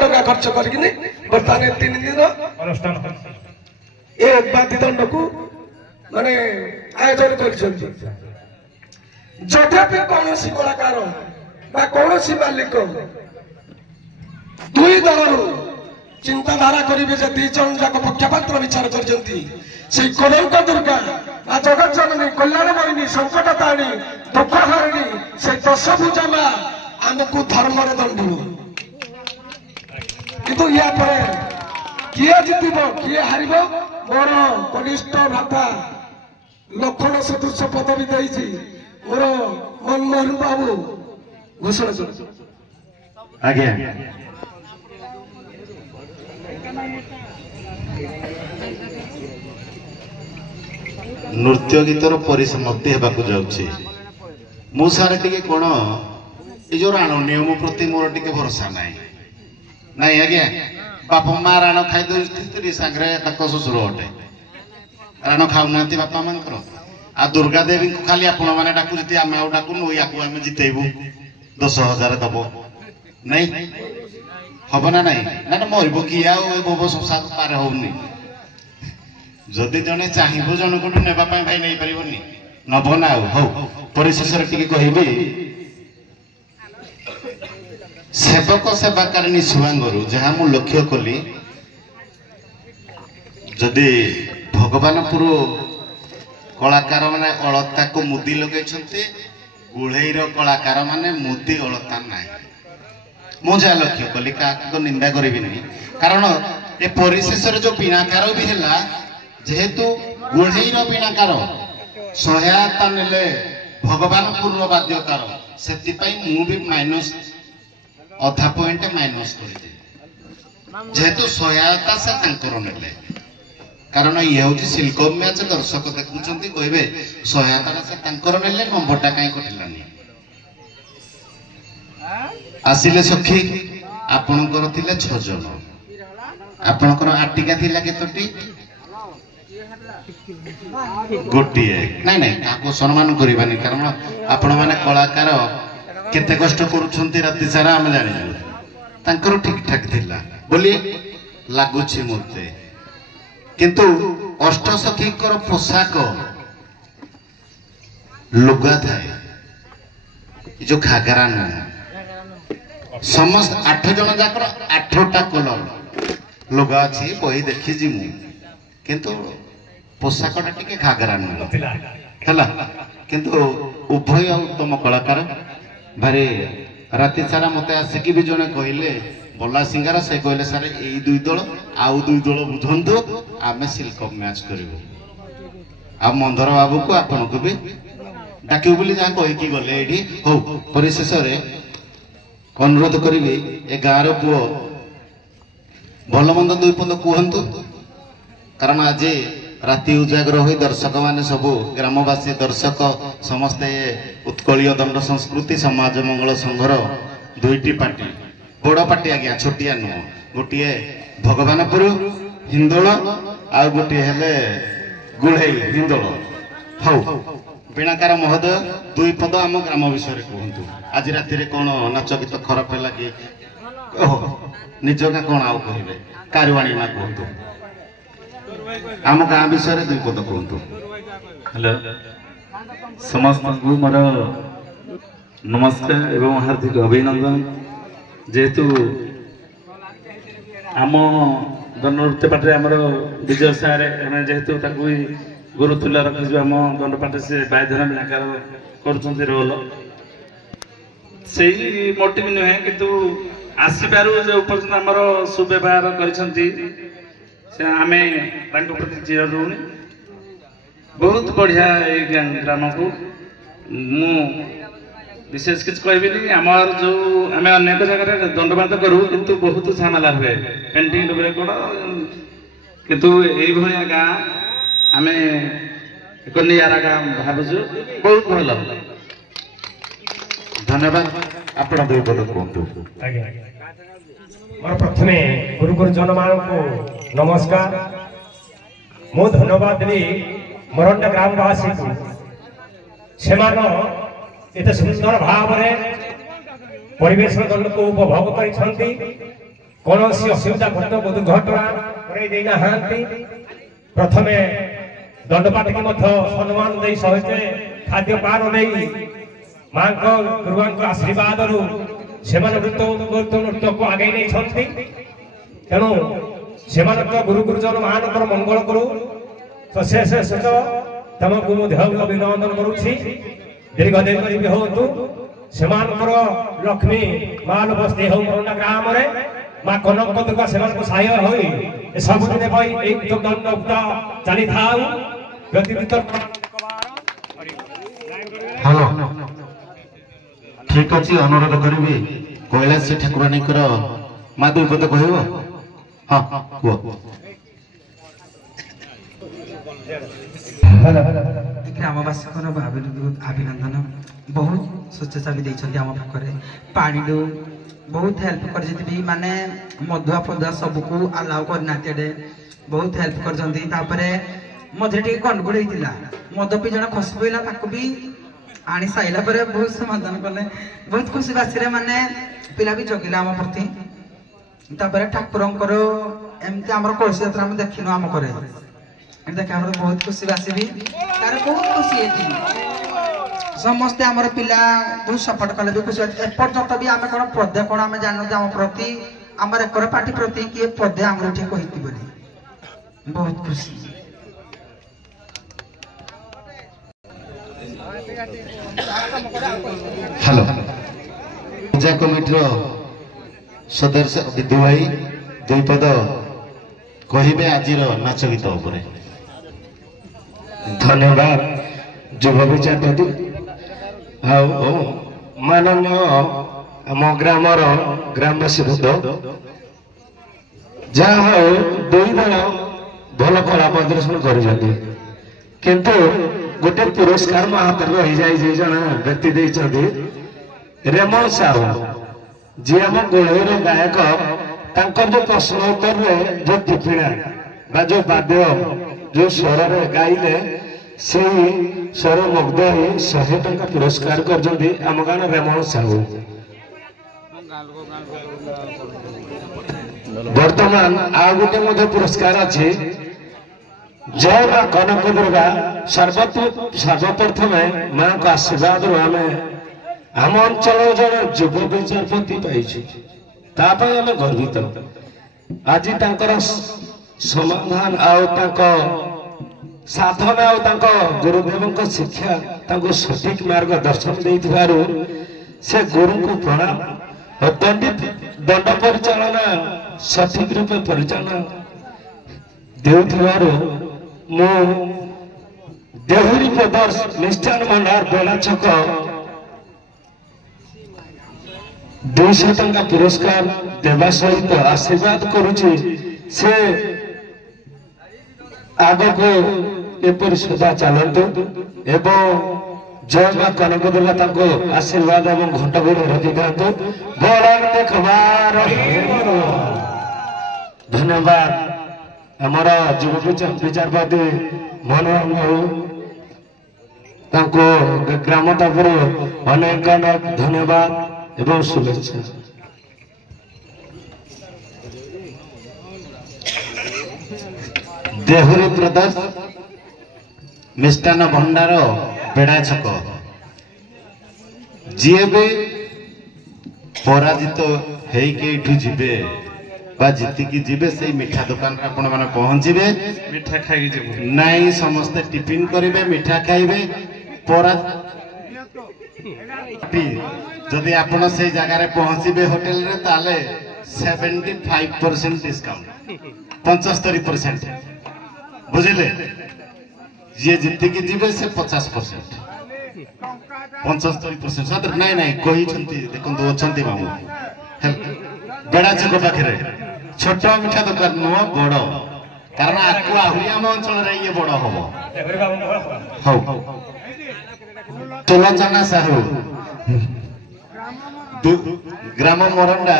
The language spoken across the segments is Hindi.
टका खर्च करके बर्तमान 3 दिन अनुष्ठान ए बादी दंड को माने आयोजन कर जथापि कौन कलाकार बा कौन मालिक दुई दल चिंताधारा करेंगे जे 2 जन जाक पक्षपात्र विचार कर कलंक दुर्गा आ जगत जननी कल्याणमयिनी संकट ताणी दुख हारिणी से 10 भुजा मां आमको धर्म दंड किंतु या पर किए जितब किए हार मोर कनिष्ठ भ्राता लक्षण सदृश पदवी देती मोर मनमोहन बाबू घोषणा कर आज्ञा नृत्य गीतर परिसमाप्ति हेबाकु जाउछि मु सारे टिके कोन ए जो राण नियम प्रति मोर टिके भरोसा नाही नाही आज्ञा बापा मां राण खाइ दो स्त्री संगरे तक ससुर होटे राण खाउनांती बापा मानकर आ दुर्गा देवी को खाली आपण माने डाकु जति आमे आ डाकु नो याकु आमे जितेबु 10,000 दबो नहीं हबना नहीं ना ना मरबो किया ओ बोबो संसार पार होउनी जदि जने चाहिबो जन को नेबा पय भाई नहीं परिबोनी नबो ना हो परिशेषर टिके कहिबी सेवक सेवाकारिणी सुवांगरु जहा मु लक्ष्य कली जदि भगवानपुर कलाकार माने अलता को मुदी लगे गुळेईर कलाकार माने मुदी अलता ना मुझा लक्ष्य कली का निंदा करी नहीं कारण ए परिशेष जो बीणाकार भी है जेहेतु गुळेईर बीणाकार सहायता नेले भगवानपुर वाद्यकार से मु भी माइनस अधा पॉइंट माइनस कर जेहेतु सहायता से नेले कारण ये हूँ सिल्क मैच दर्शक देखुं कहे सहायता से नेले नंबरटा कहीं कटिलानी आसिले सखी आपणकर 6 जन आपणकर आटिका थिला केतोटी गोटिए नहीं नहीं ताको सम्मान करबानी कारण आपण माने कलाकार केते कष्ट करूछंती राति सारा हम जानि तांकर ठीक ठाक थिला बोली लागुछि मते किंतु अष्ट सखीकर पोशाक लुगा थाए जो घाघरा न समस्त 8 जन जाकर 8टा कलर लुगा अछि बही देखि जी मु किंतु पोशाकटा टिके घाघरा न हला किंतु उभय उत्तम कलाकार भारी राति सारा मते आसिकी भी जने कहले बल्ला सिंगार से कहले सारे ए 2 दल आउ 2 दल बुझंतु आमे सिल्क मैच करिवो आ मंदर बाबू को आपन को भी डाकियो बोली जा कहि की गले एडी हो परिशेष रे अनुरोध करिवे ए गार पुओ भल मंद 2 पद कहंतु कारण आज राति उजागर हो दर्शक माने सबू ग्रामवासी दर्शक समस्ते उत्कलीय दंड संस्कृति समाज मंगल संघर 2टी पार्टी बड़ पार्टी आज्ञा छोटिया नुह गोटे भगवानपुर हिंदोल आ गोटे हेले गुळेई हिंदोल हौ बीणाकार महोदय 2 पद आम ग्राम विषय कहतु आज राति कौन नाच गीत खराब है कि निज का कौन आउ कहे कारवाणी ना कहतु आम गाँ विषय 2 पद कहतु हेलो समस्त मोर नमस्कार एवं हार्दिक अभिनंदन जेहेतु आम दंडनृत्य पाटे आमर विजय सारे जेहेतु गुरु तुला रखी आम दंड पाटे से बायधर बीणाकार कर रोल से मोटिव नुहे किंतु आसपार जो पर्यटन आमर सुव्यवहार कर प्रति चिर ऋणी बहुत बढ़िया ग्राम को मु विशेष किस कहबी आमर जो आम अनेक जगह दंडपात करूँ किंतु बहुत झमेला हुए पेंटिंग रेकर्ड किंतु ये गाँ आम एक निरा गाँ भावुँ बहुत भल धन्यवाद आपण 2 पद कहतु मोर प्रथमे गुरु गुरुजन मान को नमस्कार मु धन्यवाद देवी मोरंडा ग्रामवासी को सेमान एत सुंदर भाव में परिवेश दंड को उपभोग कर କୌଣସି ଅସୁବିଧା ଦୁର୍ଘଟଣା କରେଇ ଦେଇନାହାନ୍ତି। ପ୍ରଥମେ ଦଣ୍ଡପାଟିକି ମଧ୍ୟ ସମ୍ମାନ ଦେଇ ସହିତ ଖାଦ୍ୟପାନ ଦେଇ ମାଙ୍କ ଦୁର୍ଗାଙ୍କ ଆଶୀର୍ବାଦରୁ ସେମାନେ ନୃତ୍ୟକୁ ଆଗେଇ ନେଇଛନ୍ତି। ତେଣୁ ସେମାନଙ୍କ ଗୁରୁ ଗୁରୁଜନ ମାନଙ୍କର ମଙ୍ଗଳ କରୁ। ତ ଶେଷ ତମକୁ ମୁଁ ଦେହ ଅଭିନନ୍ଦନ କରୁଛି। ଦୀର୍ଘ ବି ହୁଅନ୍ତୁ। ସେମାନଙ୍କର ଲକ୍ଷ୍ମୀ ମାଲ ବସ୍ତି ହଉ ମରଣ୍ଡା ଗ୍ରାମରେ ମା କନକ ଦୁର୍ଗା ସେମାନଙ୍କୁ ସହାୟ ହୋଇ ସବୁଦିନ ପାଇଁ ଏଇ ଦଣ୍ଡ ଚାଲିଥାଉ। ହ୍ୟାଲୋ, ଠିକ ଅଛି। ଅନୁରୋଧ କରିବି କୈଳାସୀ ଠାକୁରାଣୀଙ୍କର ମା ଦୁଇ ପଦ କହିବ। ହଁ କୁହ। ଗ୍ରାମବାସୀଙ୍କର ଅଭିନନ୍ଦନ। ବହୁତ ସ୍ୱଚ୍ଛତା ବି ଦେଇଛନ୍ତି ଆମ ପାଖରେ। ପାଣିରୁ ବହୁତ ହେଲ୍ପ କରିଛନ୍ତି ବି, ମାନେ ମଧୁଆ ଫଧୁଆ ସବୁକୁ ଆଲାଉ କରିନାହାନ୍ତି। ଏଡ଼େ ବହୁତ ହେଲ୍ପ କରିଛନ୍ତି। ତାପରେ ମଝିରେ ଟିକେ ଗଣ୍ଡଗୋଳ ହେଇଥିଲା, ମଦ ପିଇ ଜଣେ ଖସି ପଇଲା, ତାକୁ ବି ଆଣି ସାଇଲା ପରେ ବହୁତ ସମାଧାନ କଲେ। ବହୁତ ଖୁସି ବାସିରେ ମାନେ ପିଲା ବି ଜଗିଲେ ଆମ ପ୍ରତି। ତାପରେ ଠାକୁରଙ୍କର ଏମିତି ଆମର କଳସି ଯାତ୍ରା ଆମେ ଦେଖିନୁ ଆମ ଘରେ, ଦେଖା ବହୁତ ଖୁସି ବାସିବି। ତାର ବହୁତ ଖୁସି ହେଇଥିଲି। ସମସ୍ତେ ଆମର ପିଲା ବହୁତ ସପୋର୍ଟ କଲେ ବି ଖୁସି। ଏପର୍ଯ୍ୟନ୍ତ ବି ଆମେ କଣ ପଦେ କଣ ଆମେ ଜାଣୁ ଯେ ଆମ ପ୍ରତି ଆମର ଏକର ପାର୍ଟି ପ୍ରତି କିଏ ପଦେ ଆମର ଏଠି କହିଛି ବୋଲି। ବହୁତ ଖୁସି। ହ୍ୟାଲୋ, ପୂଜା କମିଟିର ସଦସ୍ୟ ବିଦୁ ଭାଇ ଦୁଇ ପଦ କହିବେ ଆଜିର ନାଚ ଗୀତ ଉପରେ। ଧନ୍ୟବାଦ ଯୁବ ବିଚାରପତି। ଆଉ ମାନନୀୟ ଆମ ଗ୍ରାମର ଗ୍ରାମବାସୀ ବୃନ୍ଦ, ଯାହା ହଉ ଦୁଇ ଦଳ ଭଲ କଳା ପ୍ରଦର୍ଶନ କରିଛନ୍ତି, କିନ୍ତୁ ଗୋଟେ ପୁରସ୍କାର ମୋ ହାତରେ ରହିଯାଇଛି। ଜଣେ ବ୍ୟକ୍ତି ଦେଇଛନ୍ତି ରେମଳ ସାହୁ, ଯିଏ ଆମ ଗୋଳେଇର ଗାୟକ। ତାଙ୍କର ଯୋଉ ପ୍ରଶ୍ନ ଉତ୍ତରରେ ଯୋଉ ଟିପିଣା ବା ଯୋଉ ବାଦ୍ୟ ଯୋଉ ସ୍ୱରରେ ଗାଇଲେ ସେଇ ସ୍ୱର ମୁଗ୍ଧ ହୋଇ 100 ଟଙ୍କା ପୁରସ୍କାର କରିଛନ୍ତି ଆମ ଗାଁର ରେମଳ ସାହୁ। ବର୍ତ୍ତମାନ ଆଉ ଗୋଟେ ମଧ୍ୟ ପୁରସ୍କାର ଅଛି। ଜୟ ମା କନକ ଦୁର୍ଗା। ସର୍ବପ୍ରଥମେ ମାଙ୍କ ଆଶୀର୍ବାଦରୁ ଆମେ ଆମ ଅଞ୍ଚଳର ଜଣେ ଯୁବ ବିଚାରପତି ପାଇଛୁ, ତା ପାଇଁ ଆମେ ଗର୍ବିତ। ଆଜି ତାଙ୍କର ସମାଧାନ ଆଉ ତାଙ୍କ ସାଧନା ଆଉ ତାଙ୍କ ଗୁରୁଦେବଙ୍କ ଶିକ୍ଷା ତାଙ୍କୁ ସଠିକ ମାର୍ଗ ଦର୍ଶନ ଦେଇଥିବାରୁ ସେ ଗୁରୁଙ୍କୁ ପ୍ରଣାମ। ଦଣ୍ଡ ପରିଚାଳନା ସଠିକ ରୂପେ ପରିଚାଳନା ଦେଉଥିବାରୁ ମୁଁ ଦେହୁରୀ ପ୍ରଦର୍ଶ ମିଷ୍ଟାନ ଭଣ୍ଡାର ବେଳା ଛକ 200 ଟଙ୍କା ପୁରସ୍କାର ଦେବା ସହିତ ଆଶୀର୍ବାଦ କରୁଛି ସେ ଆଗକୁ ଏପରି ସଦା ଚାଲନ୍ତୁ ଏବଂ ଜୟ ମା କନକ ଦୁର୍ଗା ତାଙ୍କୁ ଆଶୀର୍ବାଦ ଏବଂ ଘଣ୍ଟ ଘୋଡ଼ି ରଖିଥାନ୍ତୁ। ଧନ୍ୟବାଦ। ଆମର ଯୁବ ବିଚାରପତି ମନୋରମ ବାବୁ, ତାଙ୍କୁ ଗ୍ରାମ ତରଫରୁ ଅନେକ ଅନେକ ଧନ୍ୟବାଦ ଏବଂ शुभेच्छा। ଦେହୁରୀ ପ୍ରଦର୍ଶ ମିଷ୍ଟାନ ଭଣ୍ଡାର ବେଡ଼ା ଛକ। ଯିଏ ବି ପରାଜିତ ହେଇକି ଏଇଠୁ ଯିବେ ବା ଜିତିକି ଯିବେ ସେଇ ମିଠା ଦୋକାନରେ ଆପଣ ମାନେ ପହଞ୍ଚିବେ। ମିଠା ଖାଇକି ଯିବୁ ନାଇଁ, ସମସ୍ତେ ଟିଫିନ କରିବେ, ମିଠା ଖାଇବେ। ଯଦି ଆପଣ ସେଇ ଜାଗାରେ ପହଞ୍ଚିବେ ହୋଟେଲରେ ତାହେଲେ 75% ଡିସକାଉଣ୍ଟ, 75%। ବୁଝିଲେ? ଯିଏ ଜିତିକି ଯିବେ ସେ 50%, 75%। ସତରେ ନାଇଁ ନାଇଁ କହିଛନ୍ତି, ଦେଖନ୍ତୁ ଅଛନ୍ତି ମାମୁ ବେଡ଼ା ଛକ ପାଖରେ ଛୋଟ ମିଠା ଦୋକାନ ନୁହଁ, ବଡ। କାରଣ ଆକୁ ଆହୁରି ଆମ ଅଞ୍ଚଳରେ ଇଏ ବଡ ହବ। ହଉ, ତୁଲଚନା ସାହୁ ଗ୍ରାମ ମରଣ୍ଡା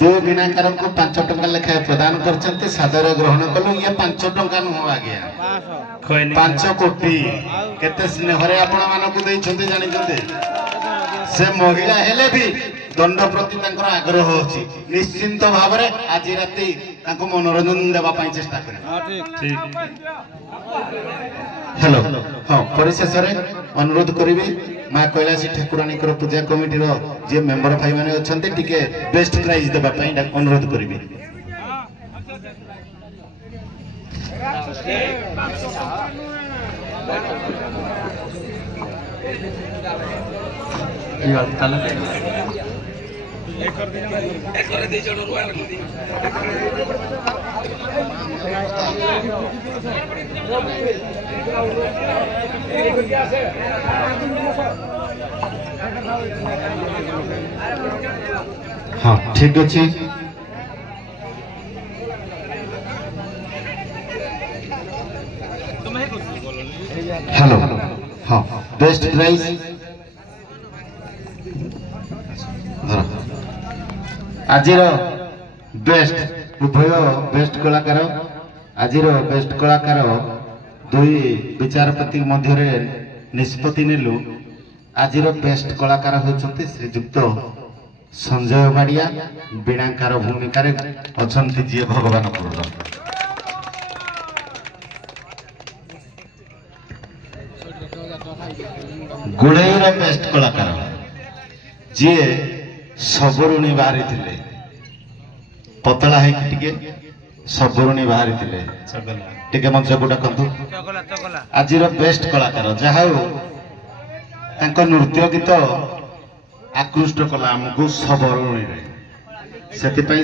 ଦୁଇ ବିନାକାରଙ୍କୁ 5 ଟଙ୍କା ଲେଖାଏଁ ପ୍ରଦାନ କରିଛନ୍ତି। ସାଦର ଗ୍ରହଣ କଲୁ। ଇଏ 5 ଟଙ୍କା ନୁହଁ ଆଜ୍ଞା, 5 କୋଟି। କେତେ ସ୍ନେହରେ ଆପଣ ମାନଙ୍କୁ ଦେଇଛନ୍ତି ଜାଣିଛନ୍ତି। ସେ ମହିଳା ହେଲେ ବି दंड प्रति आग्रह अच्छी निश्चिंत भाव में आज राति मनोरंजन देवाई चेष्टा करें। हेलो हाँ परिशेष अनुरोध करी माँ कैलाशी ठाकुराणी पूजा कमिटी जी मेंबर भाई मैंने अच्छा टिके बेस्ट प्राइज देवाई अनुरोध करी। हाँ ठीक अच्छे हेलो हाँ बेस्ट प्राइज आज बेस्ट उभय बेस्ट कलाकार आज बेस्ट कलाकार दुई विचारपति मध्य निष्पत्ति नेलु आज बेस्ट कलाकार होती श्रीजुक्त संजय बाड़िया बीणाकार भूमिका अच्छा जी भगवानपुर गुड़ेर बेस्ट कलाकार जी सबरुणी बाहरी थिले पतला है टिके सबरुणी बाहरी थिले टिके मंच को डाकंतु आज बेस्ट कलाकार जहा तांको नृत्य गीत आकृष्ट कला आमको सबरुणी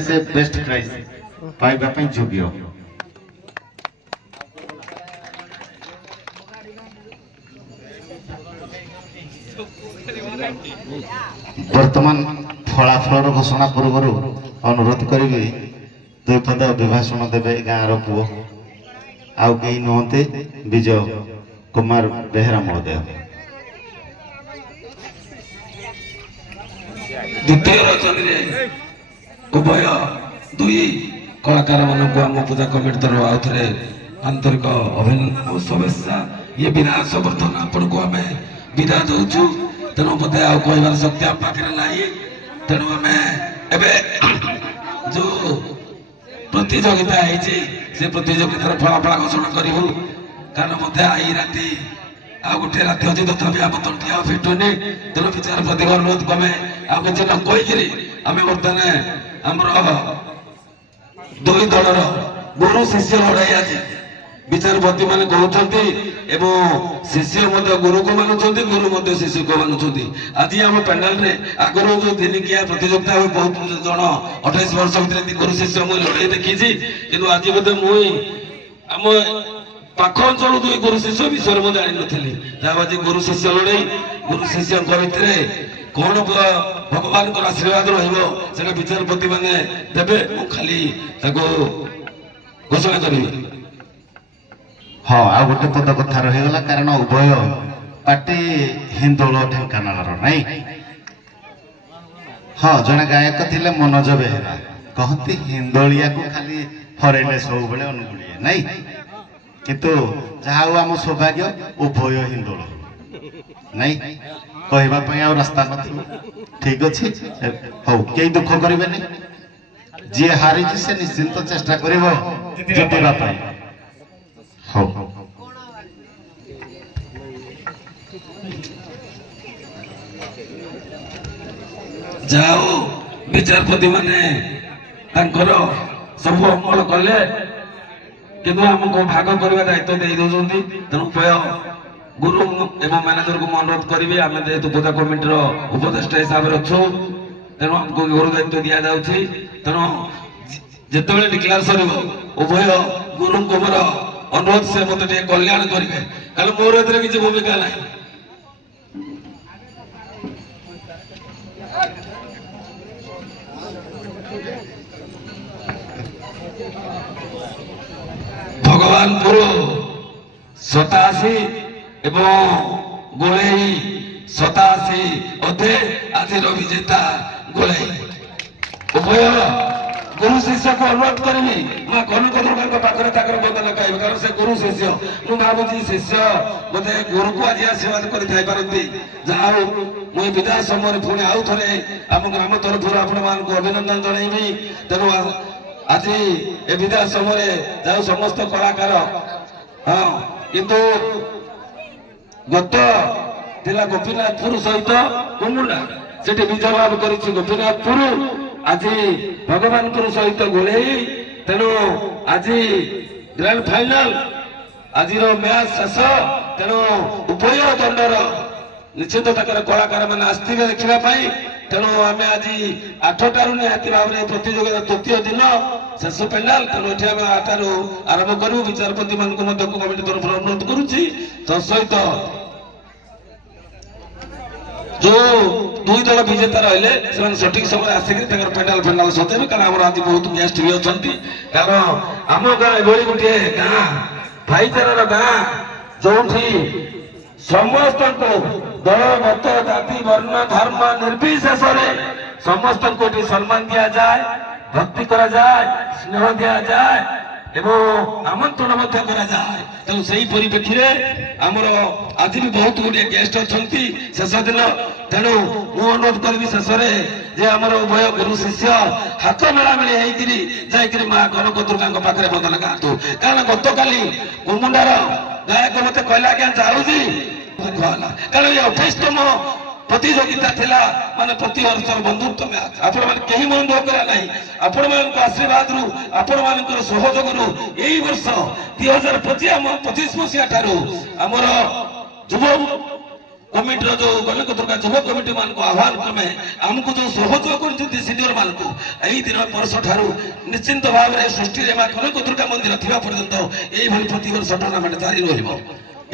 से बेस्ट प्राइज पाइबा योग्य। वर्तमान फलाफल घोषणा पूर्व अनुरोध करी दुई पद अभिभाषण देवे गाँव पुओ आउ कहीं नुहते विजय कुमार बेहरा महोदय। द्वितीय उभय दुई कलाकार मानक आम पूजा कमिटी तरफ आउ थे आंतरिक अभिनंदन शुभेच्छा। ये विनाश वर्धन आपण को आम विदा दौचु तेणु मत कहबार शक्ति आम पाखे ना तेणु आम जो प्रतियोगिता से प्रतियोगितार फलाफल घोषणा करूँ कारण मत आई राति आ गोटे राति अच्छी तथापि आम तंटिया फिटुनि तेणु विचारपति अनुरोध कमे आम किसी न कहीकि आम बर्तमान आमर दुई दलर गुरु शिष्य लड़ाई आज विचारपति मैंने कहते शिष्य गुरु को मानुंट गुरु शिष्य को मानुंट। आज आम पैनल रे आगुरी जो दिनिकिया प्रतियोगिता हुए बहुत जन 28 वर्ष भर गुरु शिष्य मुझे लड़ाई देखी कि आज बोधे मुई आम पाख अंचल दुई गुरु शिष्य विषय में जानी नी जहाँ आज गुरु शिष्य लड़ाई गुरु शिष्य भितर कौन भगवान आशीर्वाद रहा विचारपति मैंने देवे खाली घोषणा करी। हाँ आ गोटे पद कथा रहीगला कारण उभय पार्टी हिंदोल ढेंकानाल नहीं। हाँ जड़े गायक थे मनोज बेहरा कहती हिंदोलिया को खाली हरेले सब बड़े अनुकूलिए नहीं किंतु जहाँ आम सौभाग्य उभय हिंदोल नहीं कहवाई आ रास्ता न ठीक अच्छे हौ कई दुख करें जी हारी से निश्चिंत चेष्टा कर जाओ विचारपति माने सब अमल कले किंतु आमको भाग करने दायित्व दे दौरान तेणु उभय गुरु एवं मैनेजर को अनुरोध करेंगे आम जेहेतु पूजा कमिटी उपदेष्टा हिसाब से अच्छु तेणु आमको गुरु दायित्व दि जाऊँगी तेणु जिते डिक्लेयर सर उभय गुरु को मोर अनुरोध से मत कल्याण करेंगे कारण मोर ए किसी भूमिका ना भगवानपुर 87 एवं गोलेई 87 अधे आज विजेता गोलेई उभय गुरु शिष्य को अनुरोध करी माँ कनक दुर्गा पाखे ताकर बंधन पाइबे कारण से गुरु शिष्य मु भावुची शिष्य मत गुरु को आज आशीर्वाद करती जहा मुझे विदाय समय पुणी आउ थे आम ग्राम तरफ आपण मान अभिनंदन जनइबी तेणु आज ए विदाय समय जाऊ समस्त कलाकार हाँ किंतु गत जिला गोपीनाथपुर सहित कुमुंडा से विजय लाभ कर गोपीनाथपुर आज भगवान सहित गोले तेणु आज ग्रांड फाइनाल आज मैच शेष तेणु उभय दंडर निश्चित कलाकार मैंने आसते देखापी तेणु आम आज 8टारू निहाती भाव में प्रतियोगिता तृतीय दिन शेष पेंडाल तेणु ये आम 8टारू आरंभ करूँ विचारपति मान कमिटी तरफ अनुरोध करुच्ची तत्सहित जो दुई दल विजेता रहिले से सठिक समय आसिक पेंडाल फेंडाल सजेबे कारण आज बहुत गेस्ट भी अच्छा कारण आम गाँ एभली गोटे गाँ भाईचारार गाँ जो समस्त दल मत जाति वर्ण धर्म निर्विशेष समस्त को सम्मान दि जाए भक्ति करा जाए स्नेह दि जाए एवं आमंत्रण करा जाए तेणु से परिप्रेक्षी आमर आज भी बहुत गुड़िया गेस्ट अच्छा शेष दिन तेणु मु अनुरोध करी शेष जे आमर उभय गुरु शिष्य हाथ मेलामेली होकर माँ कनक दुर्गा पाखे बंधन गातु कारण गत काली कुमुंडार गायक मत कहला आज्ञा जाऊँगी कारण ये 28तम प्रतियोगिता थिला माने प्रति वर्ष बंधुत्व मैच आपण माने केही मन दुख करा नाही आपण मान आशीर्वाद रु आपण मान सहयोग रु एही वर्ष 2025 मसिया ठारू हमर युव कमिटी जो कनक दुर्गा युव कमिटी मान को आह्वान क्रमे हमको जो सहयोग करछथि सीनियर मान को एही दिन वर्ष ठारू निश्चित भाव रे सृष्टि रे मां कनक दुर्गा मंदिर थिबा पर्यंत एही भली प्रति वर्ष टूर्नामेंट जारी रहिबो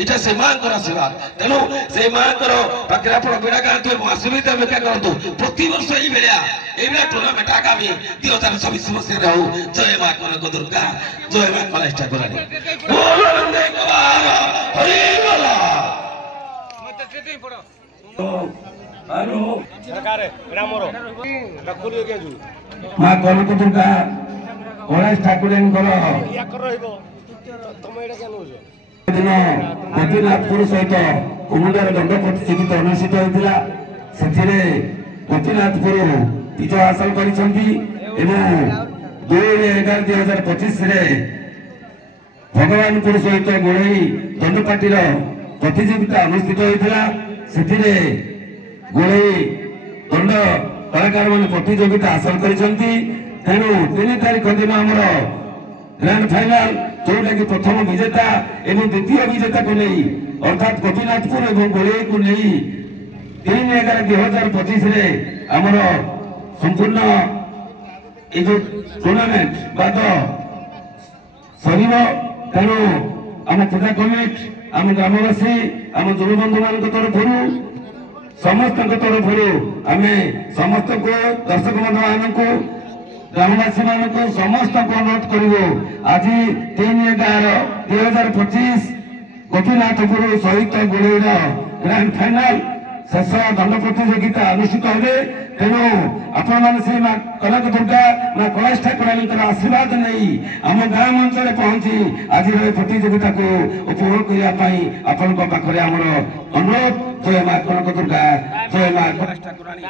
इटा से मां कर आशीर्वाद तेणु से मां कर पाखे आप बेड़ा गाँव आशीर्वाद अपेक्षा करतु प्रति वर्ष यही टूर्नामेंट आगामी 2026 मसीह हो जय मां कनक दुर्गा जय मां कलेश ठाकुरानी मां कनक दुर्गा कलेश ठाकुरानी दिन गोपीनाथपुर सहित कुमुंडार दंड प्रतियोगिता अनुष्ठित होता से गोपीनाथपुर विजय हासिल कर 2/11/2025 भगवानपुर सहित गोलई दंडपाटीर प्रतियोगिता अनुष्ठित होता से गोलई दंड कलाकार मान प्रतियोगिता हासिल कर तेणु 3 तारीख दिन आमर ग्रांड फाइनाल जोटा कि प्रथम विजेता एवं द्वितीय विजेता को नहीं अर्थात गोपीनाथपुर एवं गोलई को नहीं 3/11/2025 आमर संपूर्ण जो टूर्नामेंट बाद सर तेणु आम पूजा कमिटी आम ग्रामवासी आम युव बंधु मान तरफ समस्त तरफ आम समस्त को दर्शक बंधु मान ग्रामवासी मान समस्त को अनुरोध करू आज 3/11/2025 गोपीनाथपुर सहित गोलईर ग्रांड फाइनाल शेष दंड प्रतियोगिता अनुष्ठित होते तेणु आपण से मां कनक दुर्गा मां कलेश ठाकुरानी आशीर्वाद नहीं आम गाँव अंचल पहुंची आज प्रतियोगिता को उपभोग करने आपण पाखे आमर अनुरोध जय मां कनक दुर्गा जय मां कलेश ठाकुरानी।